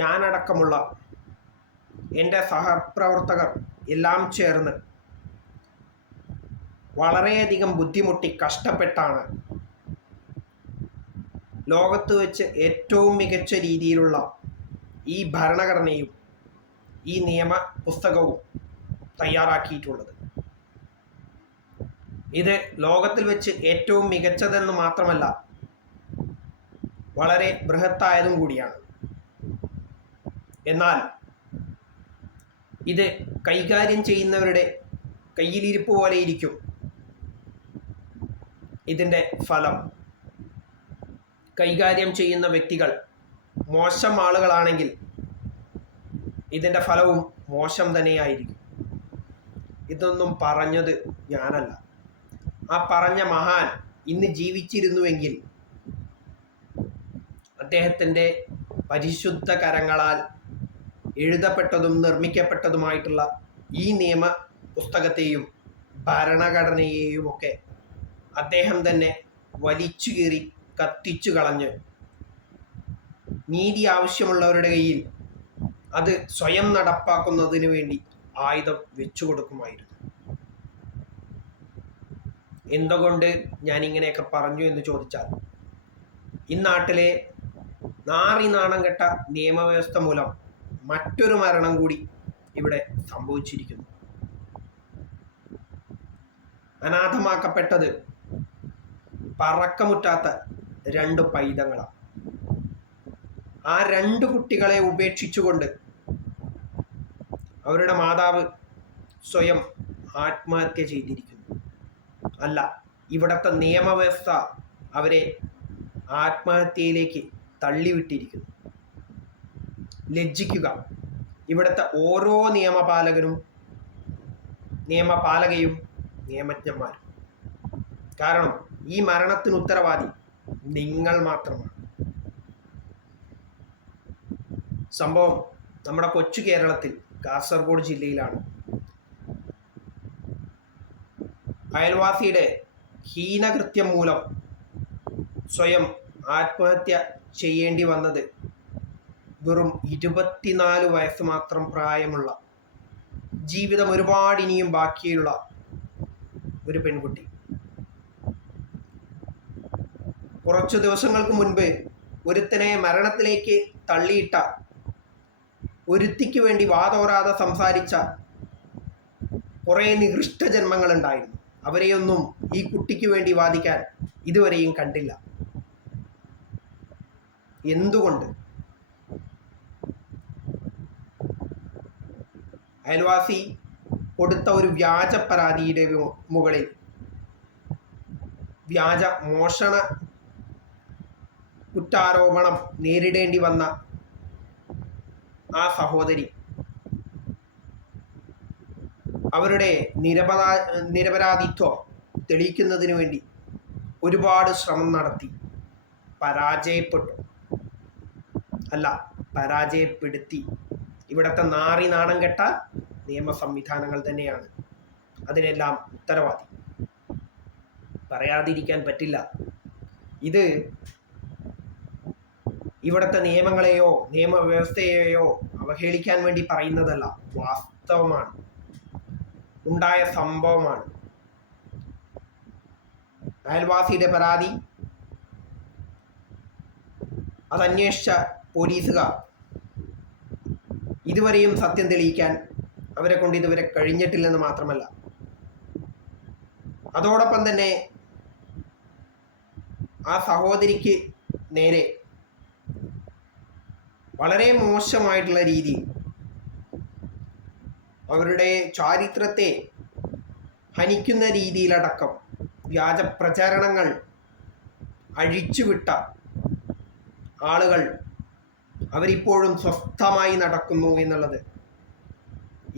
ഞാനടക്കമുള്ള എൻ്റെ സഹപ്രവർത്തകർ എല്ലാം ചേർന്ന് വളരെയധികം ബുദ്ധിമുട്ടി കഷ്ടപ്പെട്ടാണ് ലോകത്ത് വെച്ച് ഏറ്റവും മികച്ച രീതിയിലുള്ള ഈ ഭരണഘടനയും ഈ നിയമ പുസ്തകവും തയ്യാറാക്കിയിട്ടുള്ളത്. ഇത് ലോകത്തിൽ വെച്ച് ഏറ്റവും മികച്ചതെന്ന് മാത്രമല്ല, വളരെ ബൃഹത്തായതും കൂടിയാണ്. എന്നാൽ ഇത് കൈകാര്യം ചെയ്യുന്നവരുടെ കയ്യിലിരിപ്പ് പോലെ ഇരിക്കും ഇതിൻ്റെ ഫലം. കൈകാര്യം ചെയ്യുന്ന വ്യക്തികൾ മോശം ആളുകളാണെങ്കിൽ ഇതിൻ്റെ ഫലവും മോശം തന്നെയായിരിക്കും. ഇതൊന്നും പറഞ്ഞത് ഞാനല്ല. ആ പറഞ്ഞ മഹാൻ ഇന്ന് ജീവിച്ചിരുന്നുവെങ്കിൽ അദ്ദേഹത്തിൻ്റെ പരിശുദ്ധ കരങ്ങളാൽ എഴുതപ്പെട്ടതും നിർമ്മിക്കപ്പെട്ടതുമായിട്ടുള്ള ഈ നിയമ പുസ്തകത്തെയും ഭരണഘടനയെയുമൊക്കെ അദ്ദേഹം തന്നെ വലിച്ചു കീറി കത്തിച്ചു കളഞ്ഞ് നീതി ആവശ്യമുള്ളവരുടെ കയ്യിൽ അത് സ്വയം നടപ്പാക്കുന്നതിന് വേണ്ടി ആയുധം വെച്ചു കൊടുക്കുമായിരുന്നു. എന്തുകൊണ്ട് ഞാനിങ്ങനെയൊക്കെ പറഞ്ഞു എന്ന് ചോദിച്ചാൽ, ഇന്നാട്ടിലെ നാറി നാണം കെട്ട നിയമവ്യവസ്ഥ മൂലം മറ്റൊരു മരണം കൂടി ഇവിടെ സംഭവിച്ചിരിക്കുന്നു. അനാഥമാക്കപ്പെട്ടത് പറക്കമുറ്റാത്ത 2 പൈതങ്ങളാണ്. ആ 2 കുട്ടികളെ ഉപേക്ഷിച്ചുകൊണ്ട് അവരുടെ മാതാവ് സ്വയം ആത്മഹത്യ ചെയ്തിരിക്കുന്നു. അല്ല, ഇവിടുത്തെ നിയമവ്യവസ്ഥ അവരെ ആത്മഹത്യയിലേക്ക് തള്ളിവിട്ടിരിക്കുന്നു. ലജ്ജിക്കുക. ഇവിടുത്തെ ഓരോ നിയമപാലകയും നിയമജ്ഞന്മാരും. കാരണം ഈ മരണത്തിന് ഉത്തരവാദി നിങ്ങൾ മാത്രമാണ്. സംഭവം നമ്മുടെ കൊച്ചു കേരളത്തിൽ കാസർഗോഡ് ജില്ലയിലാണ്. അയൽവാസിയുടെ ഹീനകൃത്യം മൂലം സ്വയം ആത്മഹത്യ ചെയ്യേണ്ടി വന്നത് വെറും 24 വയസ്സ് മാത്രം പ്രായമുള്ള, ജീവിതം ഒരുപാട് ഇനിയും ബാക്കിയുള്ള ഒരു പെൺകുട്ടി. കുറച്ചു ദിവസങ്ങൾക്ക് മുൻപ് ഒരുത്തനെ മരണത്തിലേക്ക് തള്ളിയിട്ട ഒരുത്തിക്ക് വേണ്ടി വാതോരാതെ സംസാരിച്ച കുറേ നികൃഷ്ട ജന്മങ്ങളുണ്ടായിരുന്നു. അവരെയൊന്നും ഈ കുട്ടിക്ക് വേണ്ടി വാദിക്കാൻ ഇതുവരെയും കണ്ടില്ല. എന്തുകൊണ്ട്? അയൽവാസി കൊടുത്ത ഒരു വ്യാജ പരാതിയുടെ മുകളിൽ വ്യാജ മോഷണ കുറ്റാരോപണം നേരിടേണ്ടി വന്ന ആ സഹോദരി അവരുടെ നിരപരാധിത്വം തെളിയിക്കുന്നതിന് വേണ്ടി ഒരുപാട് ശ്രമം നടത്തി. പരാജയപ്പെട്ടു. അല്ല, പരാജയപ്പെടുത്തി. ഇവിടുത്തെ നാറി നാണം കെട്ട നിയമ സംവിധാനങ്ങൾ തന്നെയാണ് അതിനെല്ലാം ഉത്തരവാദി. പറയാതിരിക്കാൻ പറ്റില്ല. ഇത് ഇവിടുത്തെ നിയമങ്ങളെയോ നിയമവ്യവസ്ഥയെയോ അവഹേളിക്കാൻ വേണ്ടി പറയുന്നതല്ല, വാസ്തവമാണ്, ഉണ്ടായ സംഭവമാണ്. അയൽവാസിയുടെ പരാതി അതന്വേഷിച്ച പോലീസുകാർ ഇതുവരെയും സത്യം തെളിയിക്കാൻ അവരെ കൊണ്ട് ഇതുവരെ കഴിഞ്ഞിട്ടില്ലെന്ന് മാത്രമല്ല, അതോടൊപ്പം തന്നെ ആ സഹോദരിക്ക് നേരെ വളരെ മോശമായിട്ടുള്ള രീതിയിൽ അവരുടെ ചാരിത്രത്തെ ഹനിക്കുന്ന രീതിയിലടക്കം വ്യാജ പ്രചാരണങ്ങൾ അഴിച്ചുവിട്ട ആളുകൾ അവരിപ്പോഴും സ്വസ്ഥമായി നടക്കുന്നു എന്നുള്ളത്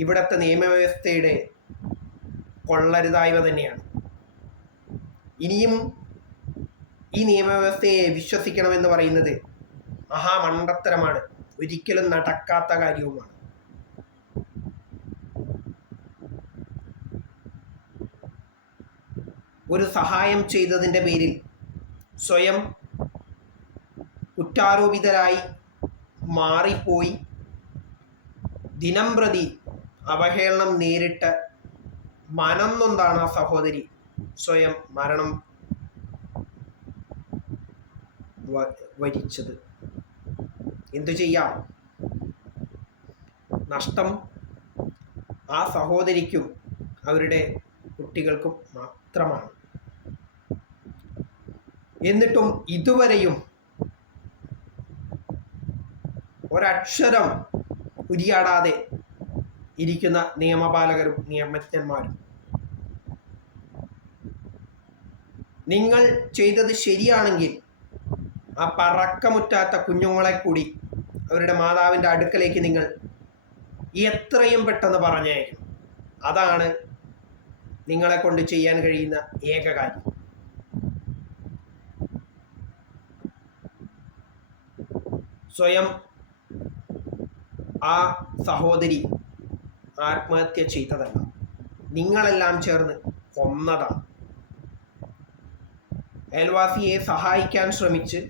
ഇവിടുത്തെ നിയമവ്യവസ്ഥയുടെ കൊള്ളരുതായ്മ തന്നെയാണ്. ഇനിയും ഈ നിയമവ്യവസ്ഥയെ വിശ്വസിക്കണമെന്ന് പറയുന്നത് മഹാമണ്ടത്തരമാണ്, ഒരിക്കലും നടക്കാത്ത കാര്യവുമാണ്. ഒരു സഹായം ചെയ്തതിൻ്റെ പേരിൽ സ്വയം കുറ്റാരോപിതരായി മാറിപ്പോയി ദിനം പ്രതി അവഹേളനം നേരിട്ട് മനം നൊന്താണ് ആ സഹോദരി സ്വയം മരണം വരിച്ചത്. എന്തു ചെയ്യാം? നഷ്ടം ആ സഹോദരിക്കും അവരുടെ കുട്ടികൾക്കും മാത്രമാണ്. എന്നിട്ടും ഇതുവരെയും ഒരക്ഷരം ഉരിയാടാതെ ഇരിക്കുന്ന നിയമപാലകരും നിയമജ്ഞന്മാരും. നിങ്ങൾ ചെയ്തത് ശരിയാണെങ്കിൽ ആ പറക്കമുറ്റാത്ത കുഞ്ഞുങ്ങളെ കൂടി അവരുടെ മാതാവിൻ്റെ അടുക്കലേക്ക് നിങ്ങൾ എത്രയും പെട്ടെന്ന് പറഞ്ഞയക്കണം. അതാണ് നിങ്ങളെ കൊണ്ട് ചെയ്യാൻ കഴിയുന്ന ഏക കാര്യം. സ്വയം ആ സഹോദരി ആത്മഹത്യ ചെയ്തതല്ല, നിങ്ങളെല്ലാം ചേർന്ന് കൊന്നതാണ്. അയൽവാസിയെ സഹായിക്കാൻ ശ്രമിച്ച്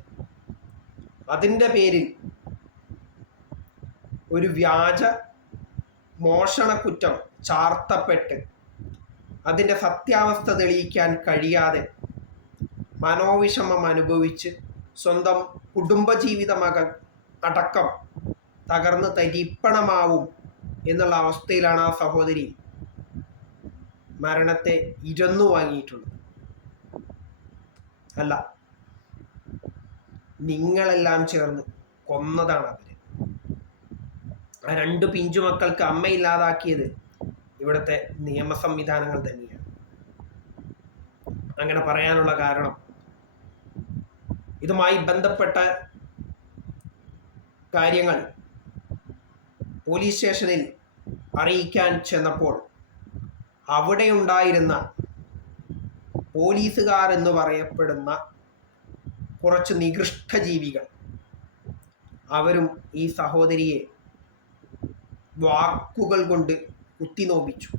അതിൻ്റെ പേരിൽ ഒരു വ്യാജ മോഷണക്കുറ്റം ചാർത്തപ്പെട്ട് അതിൻ്റെ സത്യാവസ്ഥ തെളിയിക്കാൻ കഴിയാതെ മനോവിഷമം അനുഭവിച്ച് സ്വന്തം കുടുംബജീവിതം അടക്കം തകർന്ന് തരിപ്പണമാവും എന്നുള്ള അവസ്ഥയിലാണ് ആ സഹോദരി മരണത്തെ ഇരന്നു വാങ്ങിയിട്ടുള്ളത്. അല്ല, നിങ്ങളെല്ലാം ചേർന്ന് കൊന്നതാണ് അവര്. ആ 2 പിഞ്ചു മക്കൾക്ക് അമ്മയില്ലാതാക്കിയത് ഇവിടുത്തെ നിയമ സംവിധാനങ്ങൾ തന്നെയാണ്. അങ്ങനെ പറയാനുള്ള കാരണം, ഇതുമായി ബന്ധപ്പെട്ട കാര്യങ്ങൾ പോലീസ് സ്റ്റേഷനിൽ അറിയിക്കാൻ ചെന്നപ്പോൾ അവിടെ ഉണ്ടായിരുന്ന പോലീസുകാർ എന്ന് പറയപ്പെടുന്ന കുറച്ച് നികൃഷ്ട ജീവികൾ അവരും ഈ സഹോദരിയെ വാക്കുകൾ കൊണ്ട് കുത്തിനോവിച്ചു.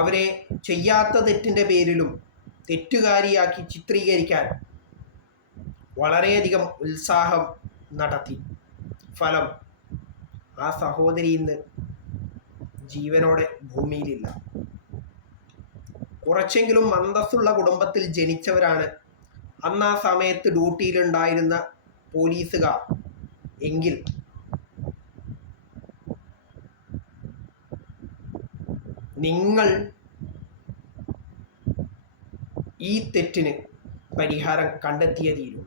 അവരെ ചെയ്യാത്ത തെറ്റിൻ്റെ പേരിലും തെറ്റുകാരിയാക്കി ചിത്രീകരിക്കാൻ വളരെയധികം ഉത്സാഹം നടത്തി. ഫലം, ആ സഹോദരി ഇന്ന് ജീവനോടെ ഭൂമിയിലില്ല. കുറച്ചെങ്കിലും അന്തസ്സുള്ള കുടുംബത്തിൽ ജനിച്ചവരാണ് അന്ന് ആ സമയത്ത് ഡ്യൂട്ടിയിലുണ്ടായിരുന്ന പോലീസുകാർ എങ്കിൽ നിങ്ങൾ ഈ തെറ്റിന് പരിഹാരം കണ്ടെത്തിയേ തീരുള്ളൂ.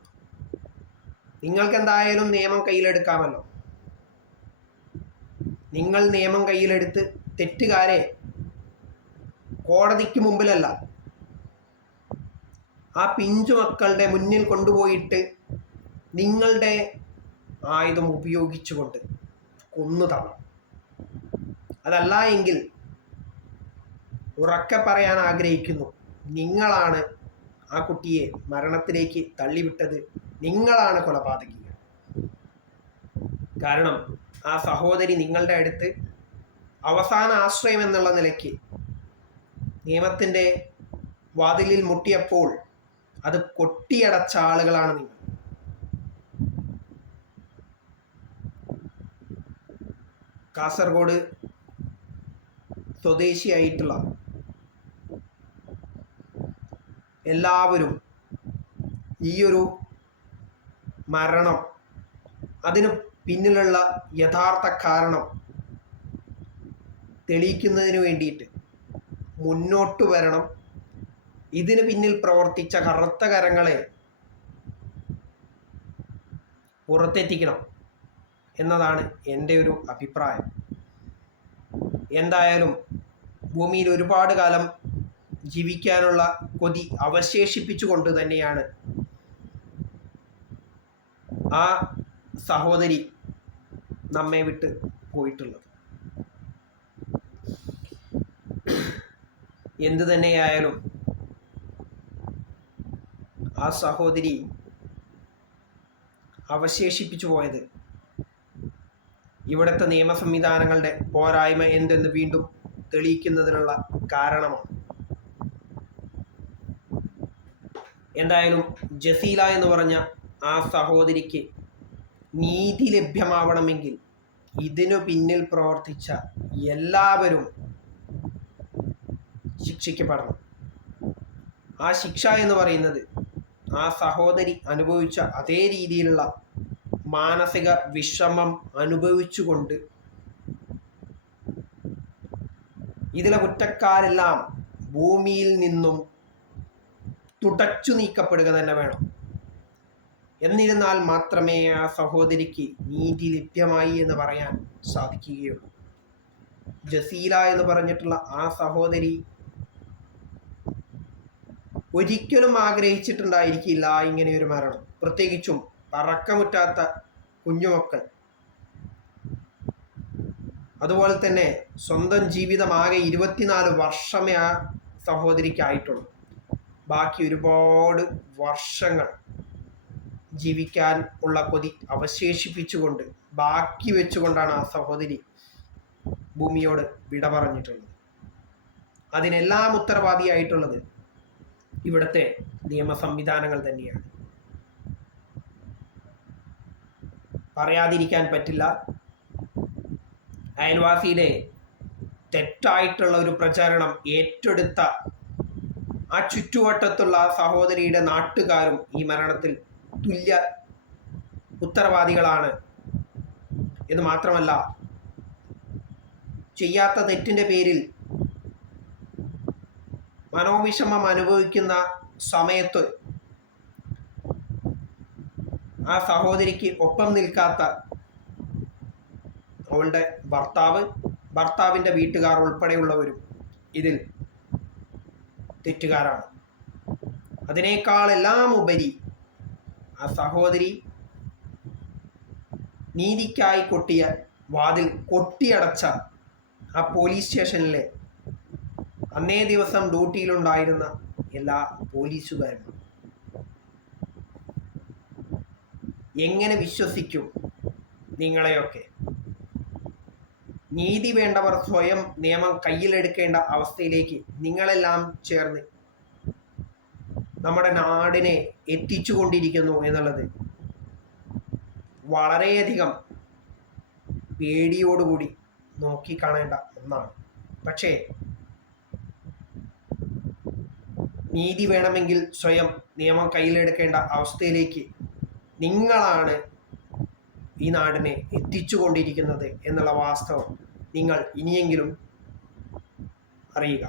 നിങ്ങൾക്ക് എന്തായാലും നിയമം കയ്യിലെടുക്കാമല്ലോ. നിങ്ങൾ നിയമം കയ്യിലെടുത്ത് തെറ്റുകാരെ കോടതിക്ക് മുമ്പിലല്ല, ആ പിഞ്ചു മക്കളുടെ മുന്നിൽ കൊണ്ടുപോയിട്ട് നിങ്ങളുടെ ആയുധം ഉപയോഗിച്ചുകൊണ്ട് കൊന്നു തള്ളണം. അതല്ല എങ്കിൽ ഉറക്കെ പറയാൻ ആഗ്രഹിക്കുന്നു, നിങ്ങളാണ് ആ കുട്ടിയെ മരണത്തിലേക്ക് തള്ളിവിട്ടത്, നിങ്ങളാണ് കൊലപാതകികൾ. കാരണം ആ സഹോദരി നിങ്ങളുടെ അടുത്ത് അവസാന ആശ്രയം എന്നുള്ള നിലയ്ക്ക് നിയമത്തിൻ്റെ വാതിലിൽ മുട്ടിയപ്പോൾ അത് കൊട്ടിയടച്ച ആളുകളാണ് നിങ്ങൾ. കാസർഗോഡ് സ്വദേശിയായിട്ടുള്ള എല്ലാവരും ഈയൊരു മരണം, അതിന് പിന്നിലുള്ള യഥാർത്ഥ കാരണം തെളിയിക്കുന്നതിന് വേണ്ടിയിട്ട് മുന്നോട്ട് വരണം. ഇതിന് പിന്നിൽ പ്രവർത്തിച്ച കറുത്ത കരങ്ങളെ പുറത്തെത്തിക്കണം എന്നതാണ് എൻ്റെ ഒരു അഭിപ്രായം. എന്തായാലും ഭൂമിയിൽ ഒരുപാട് കാലം ജീവിക്കാനുള്ള കൊതി അവശേഷിപ്പിച്ചുകൊണ്ട് തന്നെയാണ് ആ സഹോദരി നമ്മെ വിട്ട് പോയിട്ടുള്ളത്. എന്തു തന്നെയായാലും ആ സഹോദരി അവശേഷിപ്പിച്ചു പോയത് ഇവിടുത്തെ നിയമ സംവിധാനങ്ങളുടെ പോരായ്മ എന്തെന്ന് വീണ്ടും തെളിയിക്കുന്നതിനുള്ള കാരണമാണ്. എന്തായാലും ജസീല എന്ന് പറഞ്ഞ ആ സഹോദരിക്ക് നീതി ലഭ്യമാവണമെങ്കിൽ ഇതിനു പിന്നിൽ പ്രവർത്തിച്ച എല്ലാവരും ശിക്ഷിക്കപ്പെടണം. ആ ശിക്ഷ എന്ന് പറയുന്നത് ആ സഹോദരി അനുഭവിച്ച അതേ രീതിയിലുള്ള മാനസിക വിഷമം അനുഭവിച്ചുകൊണ്ട് ഇതിലെ കുറ്റക്കാരെല്ലാം ഭൂമിയിൽ നിന്നും തുടച്ചു നീക്കപ്പെടുക തന്നെ വേണം. എന്നിരുന്നാൽ മാത്രമേ ആ സഹോദരിക്ക് നീതി ലഭ്യമായി എന്ന് പറയാൻ സാധിക്കുകയുള്ളൂ. ജസീല എന്ന് പറഞ്ഞിട്ടുള്ള ആ സഹോദരി ഒരിക്കലും ആഗ്രഹിച്ചിട്ടുണ്ടായിരിക്കില്ല ഇങ്ങനെയൊരു മരണം. പ്രത്യേകിച്ചും പറക്കമുറ്റാത്ത കുഞ്ഞുമക്കൾ, അതുപോലെ തന്നെ സ്വന്തം ജീവിതമാകെ 24 വർഷമേ ആ സഹോദരിക്കായിട്ടുള്ളൂ. ബാക്കി ഒരുപാട് വർഷങ്ങൾ ജീവിക്കാൻ ഉള്ള കൊതി അവശേഷിപ്പിച്ചുകൊണ്ട് ബാക്കി വെച്ചുകൊണ്ടാണ് ആ സഹോദരി ഭൂമിയോട് വിട പറഞ്ഞിട്ടുള്ളത്. അതിനെല്ലാം ഉത്തരവാദിയായിട്ടുള്ളത് ഇവിടുത്തെ നിയമ സംവിധാനങ്ങൾ തന്നെയാണ്. പറയാതിരിക്കാൻ പറ്റില്ല, അയൽവാസിയുടെ തെറ്റായിട്ടുള്ള ഒരു പ്രചാരണം ഏറ്റെടുത്ത ആ ചുറ്റുവട്ടത്തുള്ള സഹോദരിയുടെ നാട്ടുകാരും ഈ മരണത്തിൽ തുല്യ ഉത്തരവാദികളാണ് എന്ന് മാത്രമല്ല, ചെയ്യാത്ത തെറ്റിൻ്റെ പേരിൽ മനോവിഷമം അനുഭവിക്കുന്ന സമയത്ത് ആ സഹോദരിക്ക് ഒപ്പം നിൽക്കാത്ത അവളുടെ ഭർത്താവിൻ്റെ വീട്ടുകാർ ഉൾപ്പെടെയുള്ളവരും ഇതിൽ തെറ്റുകാരാണ്. അതിനേക്കാളെല്ലാം ഉപരി ആ സഹോദരി നീതിക്കായി കൊട്ടിയ വാതിൽ കൊട്ടിയടച്ച ആ പോലീസ് സ്റ്റേഷനിലെ അന്നേ ദിവസം ഡ്യൂട്ടിയിലുണ്ടായിരുന്ന എല്ലാ പോലീസുകാരും എങ്ങനെ വിശ്വസിക്കും നിങ്ങളെയൊക്കെ? നീതി വേണ്ടവർ സ്വയം നിയമം കയ്യിലെടുക്കേണ്ട അവസ്ഥയിലേക്ക് നിങ്ങളെല്ലാം ചേർന്ന് നമ്മുടെ നാടിനെ എത്തിച്ചുകൊണ്ടിരിക്കുന്നു എന്നുള്ളത് വളരെയധികം പേടിയോടുകൂടി നോക്കിക്കാണേണ്ട ഒന്നാണ്. പക്ഷേ നീതി വേണമെങ്കിൽ സ്വയം നിയമം കയ്യിലെടുക്കേണ്ട അവസ്ഥയിലേക്ക് നിങ്ങളാണ് ഈ നാടിനെ എത്തിച്ചുകൊണ്ടിരിക്കുന്നത് എന്നുള്ള വാസ്തവം നിങ്ങൾ ഇനിയെങ്കിലും അറിയുക.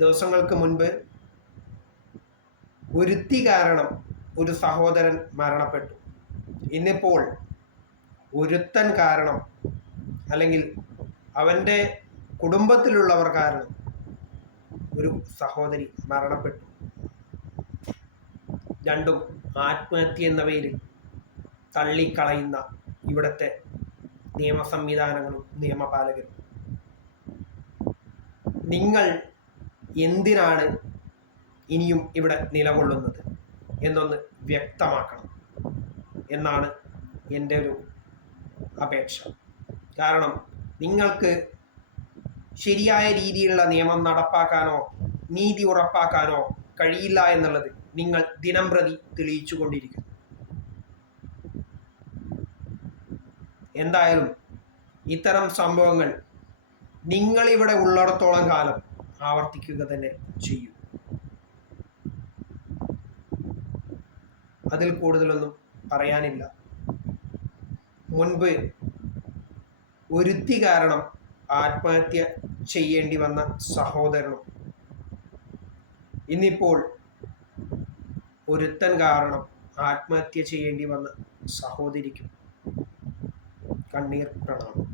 ദിവസങ്ങൾക്ക് മുൻപ് ഒരുത്തി കാരണം ഒരു സഹോദരൻ മരണപ്പെട്ടു. ഇന്നിപ്പോൾ ഒരുത്തൻ കാരണം അല്ലെങ്കിൽ അവൻ്റെ കുടുംബത്തിലുള്ളവർ കാരണം ഒരു സഹോദരി മരണപ്പെട്ടു. രണ്ടും ആത്മഹത്യ എന്ന പേരിൽ തള്ളിക്കളയുന്ന ഇവിടുത്തെ നിയമ സംവിധാനങ്ങളും നിയമപാലകരും നിങ്ങൾ എന്തിനാണ് ഇനിയും ഇവിടെ നിലകൊള്ളുന്നത് എന്നൊന്ന് വ്യക്തമാക്കണം എന്നാണ് എൻ്റെ ഒരു അപേക്ഷ. കാരണം നിങ്ങൾക്ക് ശരിയായ രീതിയിലുള്ള നിയമം നടപ്പാക്കാനോ നീതി ഉറപ്പാക്കാനോ കഴിയില്ല എന്നുള്ളത് നിങ്ങൾ ദിനം പ്രതി തെളിയിച്ചു കൊണ്ടിരിക്കുന്നു. എന്തായാലും ഇത്തരം സംഭവങ്ങൾ നിങ്ങളിവിടെ ഉള്ളിടത്തോളം കാലം ആവർത്തിക്കുക തന്നെ ചെയ്യും. അതിൽ കൂടുതലൊന്നും പറയാനില്ല. മുൻപ് ഒരുത്തി കാരണം ആത്മഹത്യ ചെയ്യേണ്ടി വന്ന സഹോദരനും ഇന്നിപ്പോൾ ഒരുത്തൻ കാരണം ആത്മഹത്യ ചെയ്യേണ്ടി വന്ന സഹോദരിക്കും കണ്ണീർ പ്രണാമം.